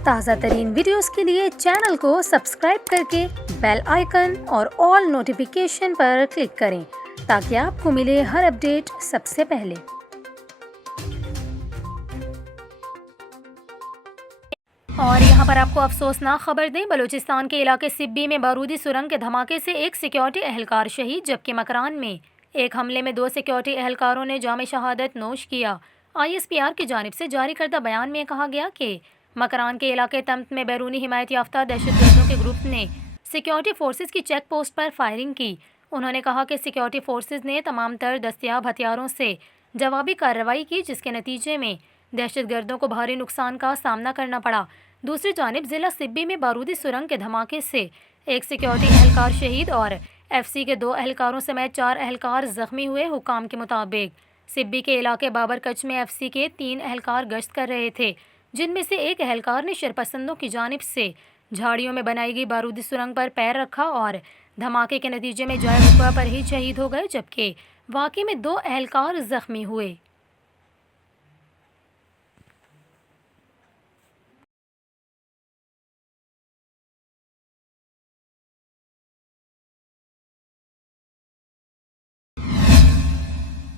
ताज़ा तरीन वीडियोस के लिए चैनल को सब्सक्राइब करके बेल आइकन और ऑल नोटिफिकेशन पर क्लिक करें ताकि आपको मिले हर अपडेट सबसे पहले। और यहाँ पर आपको अफसोसनाक खबर दें, बलूचिस्तान के इलाके सिब्बी में बारूदी सुरंग के धमाके से एक सिक्योरिटी एहलकार शहीद, जबकि मकरान में एक हमले में 2 सिक्योरिटी एहलकारों ने जाम शहादत नोश किया। ISPR की जानिब से जारी करदा बयान में कहा गया कि मकरान के इलाके तम्त में बैरूनी हिमायत याफ्ता दहशतगर्दों के ग्रुप ने सिक्योरिटी फोर्सेज की चेक पोस्ट पर फायरिंग की। उन्होंने कहा कि सिक्योरिटी फोर्सेज ने तमाम तर दस्तियाब हथियारों से जवाबी कार्रवाई की, जिसके नतीजे में दहशतगर्दों को भारी नुकसान का सामना करना पड़ा। दूसरी जानिब ज़िला सिब्बी में बारूदी सुरंग के धमाके से एक सिक्योरिटी एहलकार शहीद और FC के 2 एहलकारों समेत 4 एहलकार जख्मी हुए। हुकाम के मुताबिक सिब्बी के इलाके बाबरकच में FC के 3 एहलकार गश्त कर रहे थे, जिनमें से एक एहलकार ने शरपसंदों की जानिब से झाड़ियों में बनाई गई बारूदी सुरंग पर पैर रखा और धमाके के नतीजे में जाए रुतबा पर ही शहीद हो गए, जबकि वाक़े में 2 एहलकार जख्मी हुए।